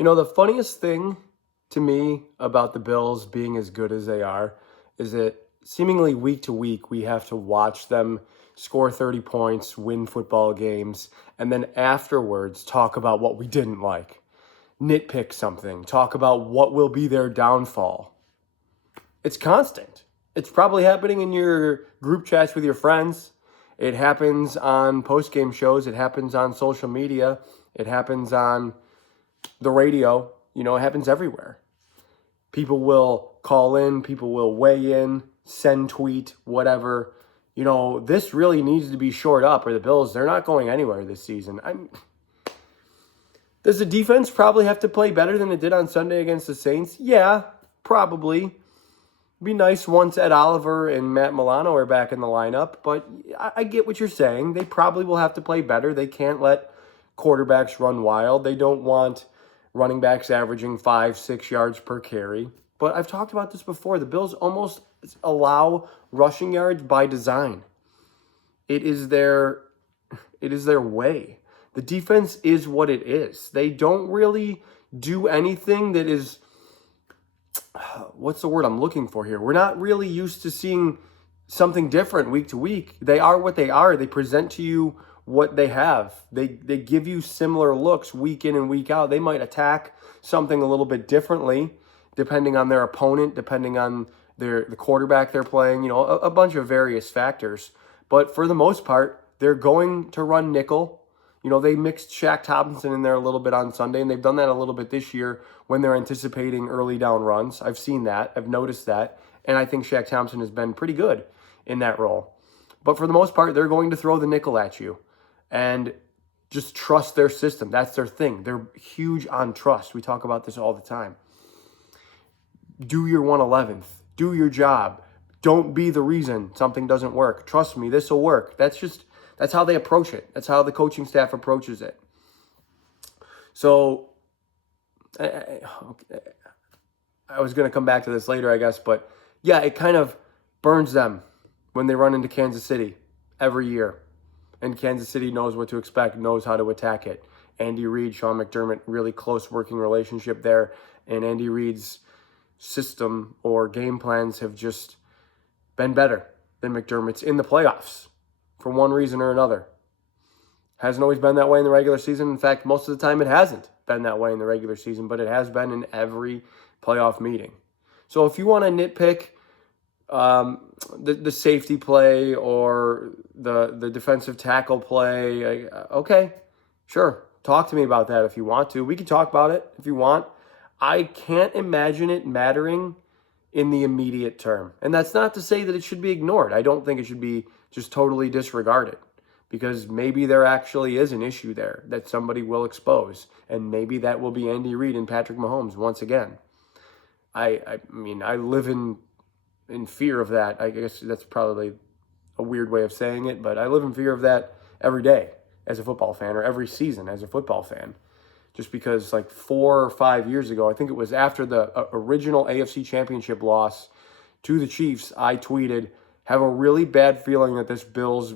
The funniest thing to me about the Bills being as good as they are is that seemingly week to week we have to watch them score 30 points, win football games, and then afterwards talk about what we didn't like, nitpick something, talk about what will be their downfall. It's constant. It's probably happening in your group chats with your friends. It happens on post-game shows. It happens on social media. It happens on the radio. It happens everywhere. People will call in. People will weigh in, send tweet, whatever. This really needs to be shored up, or the Bills, they're not going anywhere this season. Does the defense probably have to play better than it did on Sunday against the Saints? Yeah, probably. Be nice once Ed Oliver and Matt Milano are back in the lineup, but I get what you're saying. They probably will have to play better. They can't let quarterbacks run wild. They don't want running backs averaging 5-6 yards per carry. But I've talked about this before. The Bills almost allow rushing yards by design. It is their way. The defense is what it is. They don't really do anything that is, what's the word I'm looking for here? We're not really used to seeing something different week to week. They are what they are. They present to you what they have. They give you similar looks week in and week out. They might attack something a little bit differently depending on their opponent, depending on the quarterback they're playing, a bunch of various factors. But for the most part, they're going to run nickel. They mixed Shaq Thompson in there a little bit on Sunday, and they've done that a little bit this year when they're anticipating early down runs. I've seen that. I've noticed that. And I think Shaq Thompson has been pretty good in that role. But for the most part, they're going to throw the nickel at you and just trust their system. That's their thing. They're huge on trust. We talk about this all the time. Do your 111th. Do your job. Don't be the reason something doesn't work. Trust me, this will work. That's how they approach it. That's how the coaching staff approaches it. So, I was going to come back to this later, I guess, but yeah, it kind of burns them when they run into Kansas City every year. And Kansas City knows what to expect, knows how to attack it. Andy Reid, Sean McDermott, really close working relationship there. And Andy Reid's system or game plans have just been better than McDermott's in the playoffs for one reason or another. Hasn't always been that way in the regular season. In fact, most of the time it hasn't been that way in the regular season, but it has been in every playoff meeting. So if you want to nitpick the safety play or the defensive tackle play, okay, sure. Talk to me about that if you want to. We can talk about it if you want. I can't imagine it mattering in the immediate term. And that's not to say that it should be ignored. I don't think it should be just totally disregarded, because maybe there actually is an issue there that somebody will expose, and maybe that will be Andy Reid and Patrick Mahomes once again. I mean, I live in fear of that. I guess that's probably a weird way of saying it, but I live in fear of that every day as a football fan, or every season as a football fan. Just because 4 or 5 years ago, I think it was after the original AFC Championship loss to the Chiefs, I tweeted, have a really bad feeling that this Bills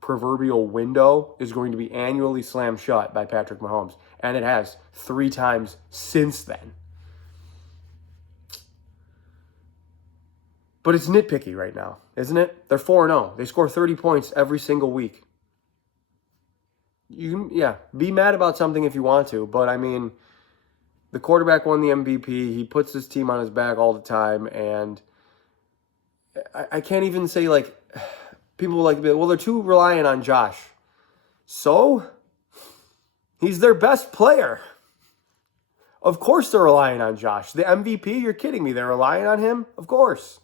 proverbial window is going to be annually slammed shut by Patrick Mahomes. And it has 3 times since then. But it's nitpicky right now, isn't it? They're 4-0. They score 30 points every single week. You can, be mad about something if you want to, but I mean, the quarterback won the MVP. He puts his team on his back all the time, and I can't even say, people well, they're too reliant on Josh. So, he's their best player. Of course they're relying on Josh. The MVP, you're kidding me. They're relying on him? Of course.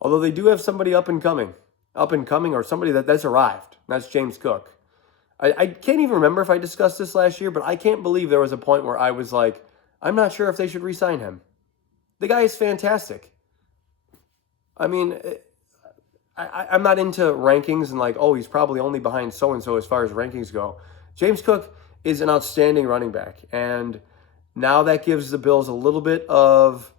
Although they do have somebody up and coming, or somebody that's arrived. That's James Cook. I can't even remember if I discussed this last year, but I can't believe there was a point where I was like, I'm not sure if they should re-sign him. The guy is fantastic. I mean, I'm not into rankings and he's probably only behind so-and-so as far as rankings go. James Cook is an outstanding running back, and now that gives the Bills a little bit of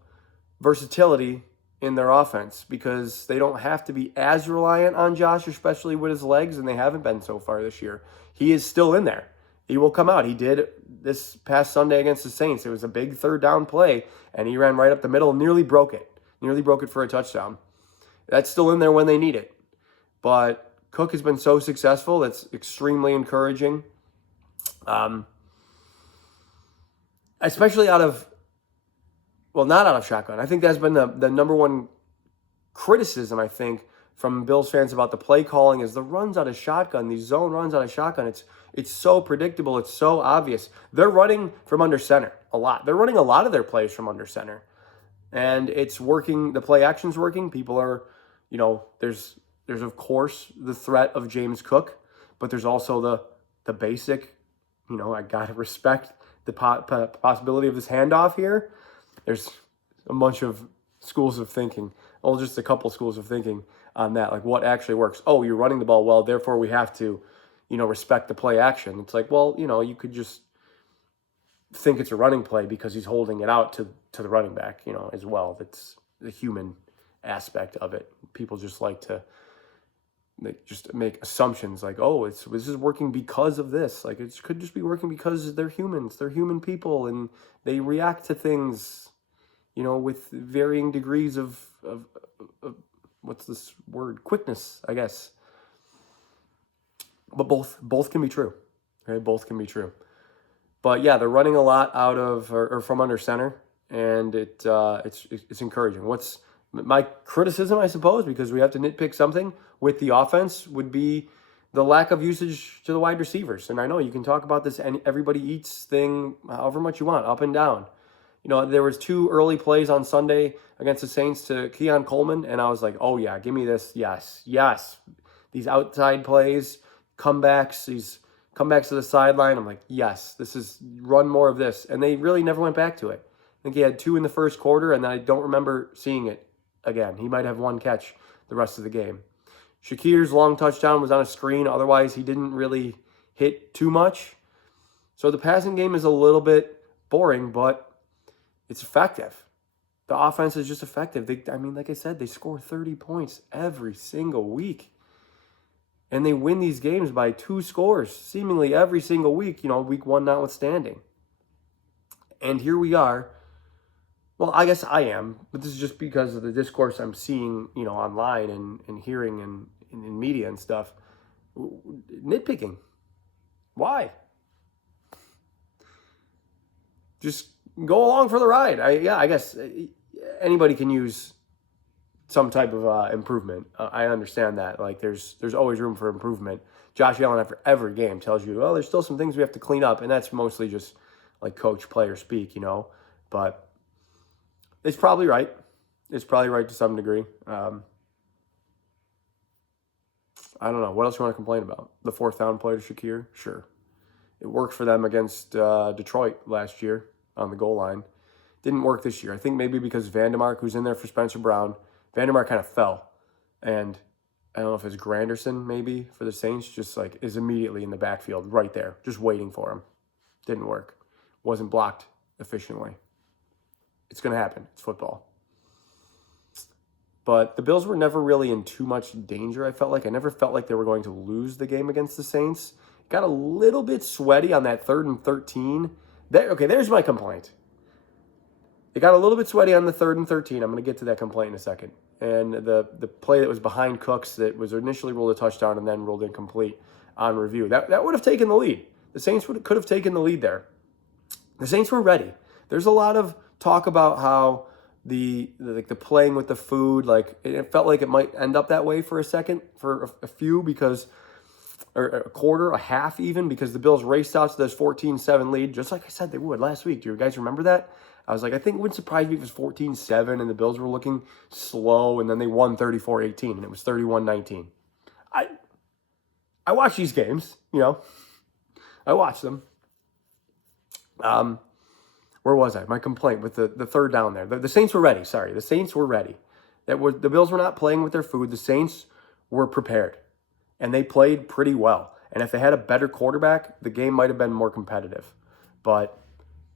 versatility in their offense, because they don't have to be as reliant on Josh, especially with his legs, and they haven't been so far this year. He is still in there. He will come out. He did this past Sunday against the Saints. It was a big third down play, and he ran right up the middle and nearly broke it. Nearly broke it for a touchdown. That's still in there when they need it. But Cook has been so successful. That's extremely encouraging. Especially not out of shotgun. I think that's been the number one criticism, I think, from Bills fans about the play calling is the runs out of shotgun, these zone runs out of shotgun. It's so predictable. It's so obvious. They're running from under center a lot. They're running a lot of their plays from under center. And it's working. The play action's working. People are, there's of course the threat of James Cook, but there's also the basic, I got to respect the possibility of this handoff here. There's a bunch of schools of thinking. Well, just a couple schools of thinking on that. Like what actually works. Oh, you're running the ball well, therefore we have to, respect the play action. It's like, well, you could just think it's a running play because he's holding it out to the running back, as well. That's the human aspect of it. People just like to just make assumptions like, oh, this is working because of this. Like it could just be working because they're humans. They're human people and they react to things, with varying degrees of what's this word? Quickness, I guess. But both can be true. Okay, both can be true. But yeah, they're running a lot out of or from under center, and it's encouraging. What's my criticism, I suppose, because we have to nitpick something with the offense, would be the lack of usage to the wide receivers. And I know you can talk about this and everybody eats thing however much you want, up and down. There was 2 early plays on Sunday against the Saints to Keon Coleman, and I was like, oh yeah, give me this. Yes. These outside plays, comebacks to the sideline. I'm like, yes, run more of this. And they really never went back to it. I think he had 2 in the first quarter, and then I don't remember seeing it again. He might have 1 catch the rest of the game. Shakir's long touchdown was on a screen. Otherwise, he didn't really hit too much. So the passing game is a little bit boring, but it's effective. The offense is just effective. Like I said, they score 30 points every single week. And they win these games by 2 scores, seemingly every single week, week 1 notwithstanding. And here we are. Well, I guess I am, but this is just because of the discourse I'm seeing, online and hearing in media and stuff. Nitpicking. Why? Just go along for the ride. I guess anybody can use some type of improvement. I understand that. Like there's always room for improvement. Josh Allen after every game tells you, well, there's still some things we have to clean up, and that's mostly just like coach player speak, But it's probably right. It's probably right to some degree. I don't know. What else you want to complain about? The 4th down play to Shakir? Sure. It worked for them against Detroit last year on the goal line. Didn't work this year. I think maybe because Vandemark, who's in there for Spencer Brown, Vandemark kind of fell. And I don't know if it's Granderson maybe for the Saints, just like is immediately in the backfield right there, just waiting for him. Didn't work. Wasn't blocked efficiently. It's going to happen. It's football. But the Bills were never really in too much danger, I felt like. I never felt like they were going to lose the game against the Saints. Got a little bit sweaty on that 3rd and 13. There's my complaint. It got a little bit sweaty on the 3rd and 13. I'm going to get to that complaint in a second. And the play that was behind Cooks that was initially ruled a touchdown and then ruled incomplete on review. That would have taken the lead. The Saints could have taken the lead there. The Saints were ready. There's a lot of talk about how the playing with the food, like it felt like it might end up that way for a second, for a few, because, or a quarter, a half even, because the Bills raced out to this 14-7 lead, just like I said they would last week. Do you guys remember that? I was like, I think it wouldn't surprise me if it was 14-7 and the Bills were looking slow, and then they won 34-18 and it was 31-19. I watch these games, I watch them. Where was I? My complaint with the 3rd down there. The Saints were ready. Sorry, the Saints were ready. The Bills were not playing with their food. The Saints were prepared, and they played pretty well. And if they had a better quarterback, the game might have been more competitive. But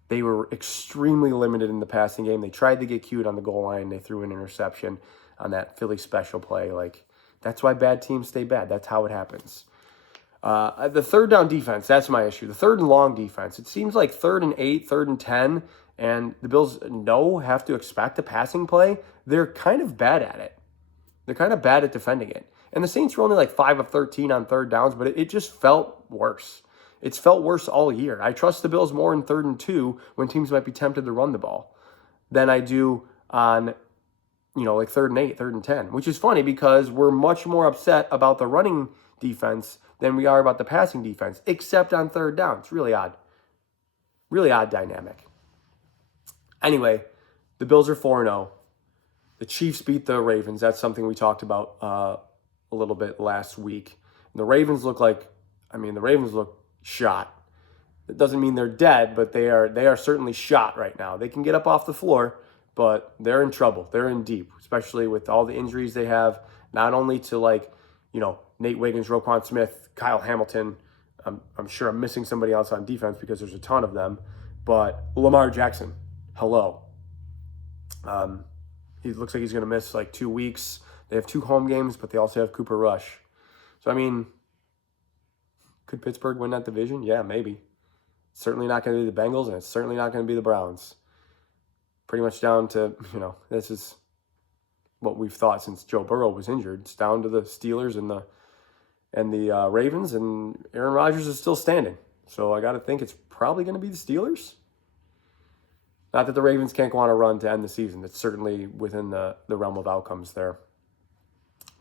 they were extremely limited in the passing game. They tried to get cute on the goal line. They threw an interception on that Philly special play. Like, that's why bad teams stay bad. That's how it happens. The third down defense, that's my issue. The third and long defense. It seems like 3rd and 8, 3rd and 10, and the Bills have to expect a passing play. They're kind of bad at it. They're kind of bad at defending it. And the Saints were only like 5 of 13 on third downs, but it just felt worse. It's felt worse all year. I trust the Bills more in 3rd and 2 when teams might be tempted to run the ball than I do on, like 3rd and 8, 3rd and 10, which is funny because we're much more upset about the running defense than we are about the passing defense, except on third down. It's really odd. Really odd dynamic. Anyway, the Bills are 4-0. The Chiefs beat the Ravens. That's something we talked about a little bit last week. And the Ravens look shot. It doesn't mean they're dead, but they are certainly shot right now. They can get up off the floor, but they're in trouble. They're in deep, especially with all the injuries they have, not only to Nate Wiggins, Roquan Smith, Kyle Hamilton. I'm sure I'm missing somebody else on defense because there's a ton of them, but Lamar Jackson, hello. He looks like he's going to miss like 2 weeks. They have 2 home games, but they also have Cooper Rush. So, could Pittsburgh win that division? Yeah, maybe. It's certainly not going to be the Bengals, and it's certainly not going to be the Browns. Pretty much down to, this is what we've thought since Joe Burrow was injured. It's down to the Steelers and the Ravens, and Aaron Rodgers is still standing. So I got to think it's probably going to be the Steelers. Not that the Ravens can't go on a run to end the season. It's certainly within the realm of outcomes there.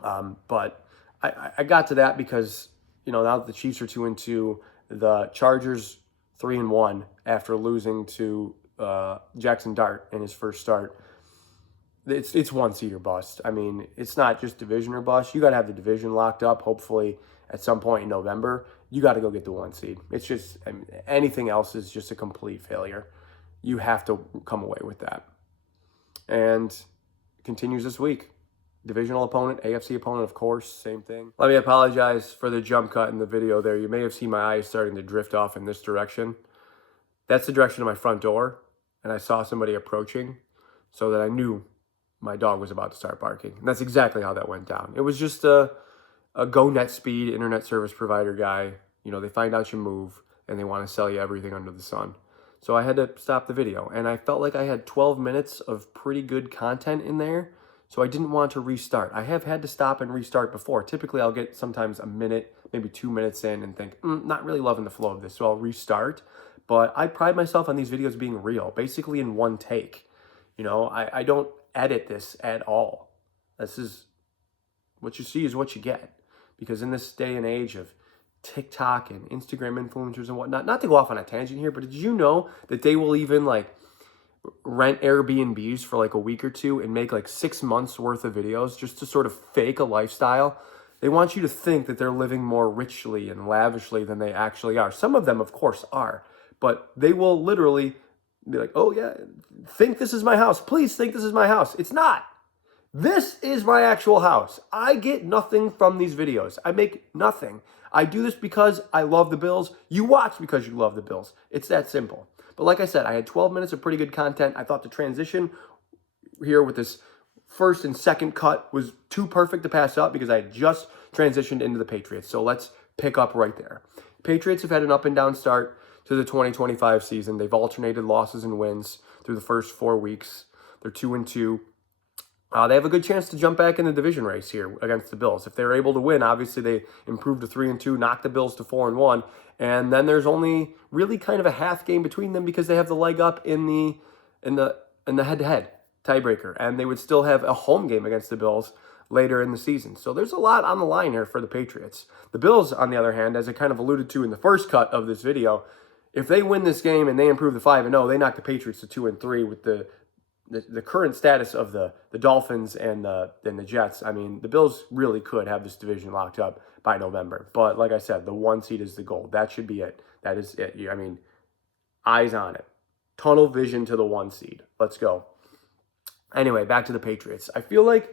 But I got to that because, now that the Chiefs are 2-2, the Chargers 3-1 after losing to Jackson Dart in his first start. It's 1 seed or bust. It's not just division or bust. You got to have the division locked up, hopefully, at some point in November. You got to go get the 1 seed. It's just, anything else is just a complete failure. You have to come away with that. And it continues this week. Divisional opponent, AFC opponent, of course, same thing. Let me apologize for the jump cut in the video there. You may have seen my eyes starting to drift off in this direction. That's the direction of my front door, and I saw somebody approaching, so that I knew my dog was about to start barking. And that's exactly how that went down. It was just a Go Net Speed internet service provider guy. They find out you move, and they want to sell you everything under the sun. So I had to stop the video, and I felt like I had 12 minutes of pretty good content in there, so I didn't want to restart. I have had to stop and restart before. Typically, I'll get sometimes a minute, maybe 2 minutes in and think, not really loving the flow of this, so I'll restart. But I pride myself on these videos being real, basically in one take. I don't edit this at all. This is what you see is what you get. Because in this day and age of TikTok and Instagram influencers and whatnot, not to go off on a tangent here, but did you know that they will even rent Airbnbs for a week or 2 and make 6 months worth of videos just to sort of fake a lifestyle? They want you to think that they're living more richly and lavishly than they actually are. Some of them, of course, are, but they will literally be like, oh yeah, think this is my house. Please think this is my house. It's not. This is my actual house. I get nothing from these videos. I make nothing. I do this because I love the Bills. You watch because you love the Bills. It's that simple. But like I said, I had 12 minutes of pretty good content. I thought the transition here with this first and second cut was too perfect to pass up because I had just transitioned into the Patriots. So let's pick up right there. Patriots have had an up and down start to the 2025 season. They've alternated losses and wins through the first 4 weeks. They're 2-2. They have a good chance to jump back in the division race here against the Bills. If they're able to win, obviously they improve to 3-2, knock the Bills to 4-1, and then there's only really kind of a half game between them because they have the leg up in the head-to-head tiebreaker, and they would still have a home game against the Bills later in the season. So there's a lot on the line here for the Patriots. The Bills, on the other hand, as I kind of alluded to in the first cut of this video, if they win this game and they improve to 5-0, they knock the Patriots to 2-3 with the current status of the Dolphins and the Jets. The Bills really could have this division locked up by November. But like I said, the 1 seed is the goal. That should be it. That is it. Eyes on it. Tunnel vision to the 1 seed. Let's go. Anyway, back to the Patriots. I feel like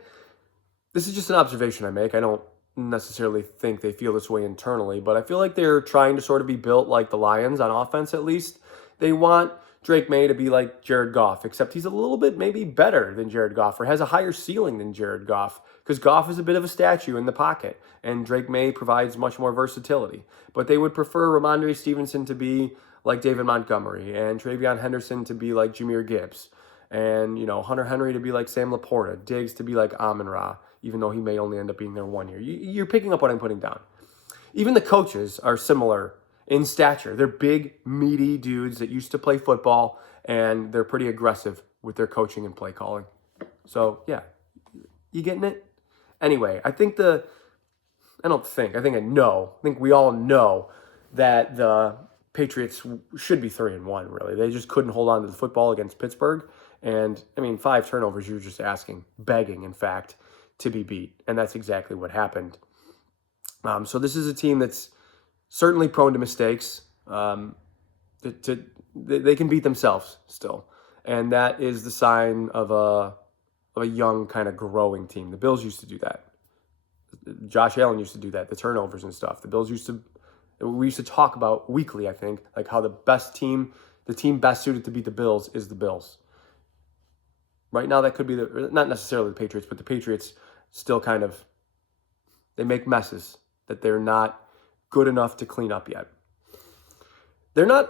this is just an observation I make. I don't necessarily think they feel this way internally, but I feel like they're trying to sort of be built like the Lions on offense, at least. They want Drake May to be like Jared Goff, except he's a little bit maybe better than Jared Goff or has a higher ceiling than Jared Goff, because Goff is a bit of a statue in the pocket and Drake May provides much more versatility. But they would prefer Ramondre Stevenson to be like David Montgomery and Travion Henderson to be like Jahmyr Gibbs and, Hunter Henry to be like Sam Laporta, Diggs to be like Amon-Ra, even though he may only end up being there 1 year. You're picking up what I'm putting down. Even the coaches are similar in stature. They're big, meaty dudes that used to play football, and they're pretty aggressive with their coaching and play calling. So, yeah. You getting it? Anyway, I think I think we all know that the Patriots should be 3-1, really. They just couldn't hold on to the football against Pittsburgh. And, 5 turnovers, you're just begging, in fact, to be beat. And that's exactly what happened. So this is a team that's certainly prone to mistakes. They can beat themselves still. And that is the sign of a young, kind of growing team. The Bills used to do that. Josh Allen used to do that, the turnovers and stuff. We used to talk about weekly, I think, like how the team best suited to beat the Bills is the Bills. Right now, that could be not necessarily the Patriots, but the Patriots still they make messes that they're not good enough to clean up yet. They're not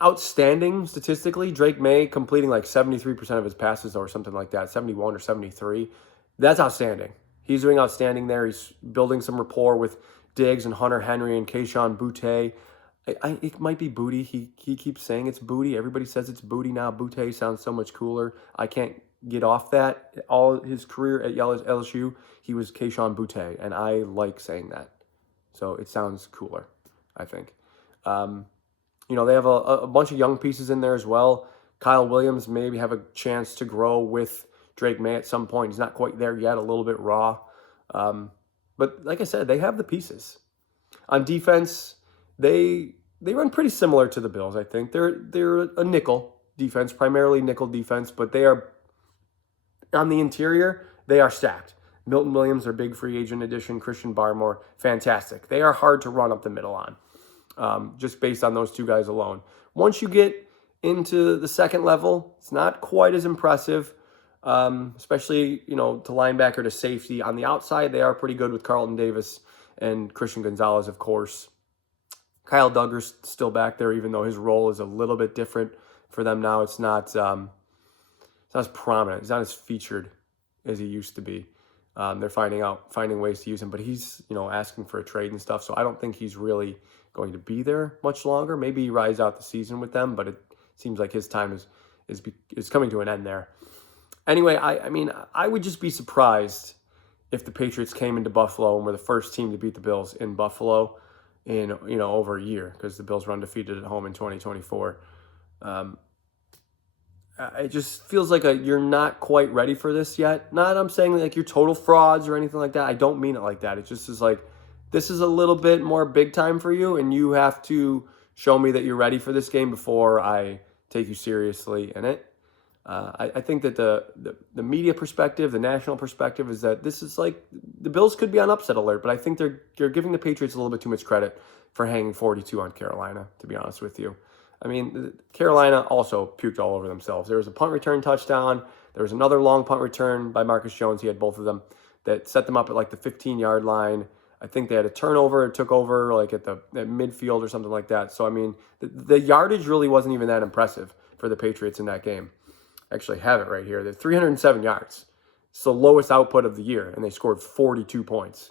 outstanding statistically. Drake May completing like 73% of his passes or something like that, 71 or 73. That's outstanding. He's doing outstanding there. He's building some rapport with Diggs and Hunter Henry and Kayshon Boutte. It might be Booty. He keeps saying it's Booty. Everybody says it's Booty now. Boutte sounds so much cooler. I can't get off that. All his career at LSU, he was Kayshon Boutte, and I like saying that. So it sounds cooler, I think. They have a bunch of young pieces in there as well. Kyle Williams maybe have a chance to grow with Drake May at some point. He's not quite there yet, a little bit raw. But like I said, they have the pieces. On defense, they run pretty similar to the Bills, I think. They're a nickel defense, primarily nickel defense, but they are, on the interior, they are stacked. Milton Williams, their big free agent addition, Christian Barmore, fantastic. They are hard to run up the middle on, just based on those two guys alone. Once you get into the second level, it's not quite as impressive, especially, to linebacker to safety. On the outside, they are pretty good with Carlton Davis and Christian Gonzalez, of course. Kyle Duggar's still back there, even though his role is a little bit different for them now. It's not as prominent. He's not as featured as he used to be. They're finding ways to use him, but he's, asking for a trade and stuff. So I don't think he's really going to be there much longer. Maybe he rides out the season with them, but it seems like his time is coming to an end there. Anyway, I would just be surprised if the Patriots came into Buffalo and were the first team to beat the Bills in Buffalo in, over a year, because the Bills were undefeated at home in 2024. It just feels like you're not quite ready for this yet. Not I'm saying like you're total frauds or anything like that. I don't mean it like that. It just is like, this is a little bit more big time for you, and you have to show me that you're ready for this game before I take you seriously in it. I think that the media perspective, the national perspective, is that this is like the Bills could be on upset alert, but I think they're giving the Patriots a little bit too much credit for hanging 42 on Carolina, to be honest with you. Carolina also puked all over themselves. There was a punt return touchdown. There was another long punt return by Marcus Jones. He had both of them that set them up at like the 15-yard line. I think they had a turnover. It took over like at midfield or something like that. So, the yardage really wasn't even that impressive for the Patriots in that game. I actually have it right here. They're 307 yards. It's the lowest output of the year, and they scored 42 points.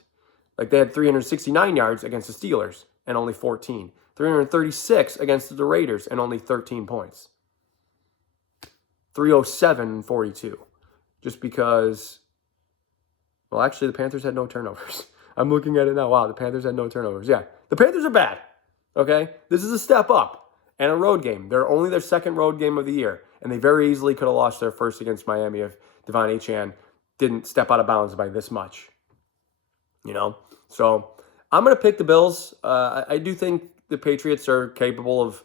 Like they had 369 yards against the Steelers and only 14. 336 against the Raiders and only 13 points. 307 and 42. Just because, well, actually the Panthers had no turnovers. I'm looking at it now. Wow, the Panthers had no turnovers. Yeah, the Panthers are bad. Okay? This is a step up and a road game. They're only their second road game of the year, and they very easily could have lost their first against Miami if Devon Achane didn't step out of bounds by this much. So I'm going to pick the Bills. I do think the Patriots are capable of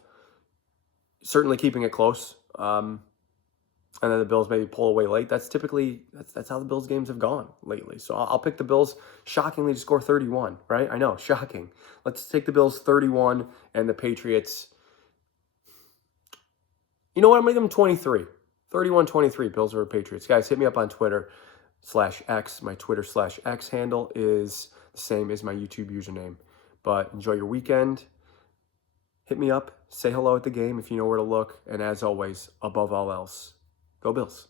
certainly keeping it close. and then the Bills maybe pull away late. That's typically that's how the Bills games have gone lately. So I'll pick the Bills shockingly to score 31, right? I know, shocking. Let's take the Bills 31 and the Patriots. You know what? I'm going to give them 23. 31-23, Bills over Patriots. Guys, hit me up on Twitter/X. My Twitter/X handle is the same as my YouTube username. But enjoy your weekend. Hit me up. Say hello at the game if you know where to look. And as always, above all else, go Bills.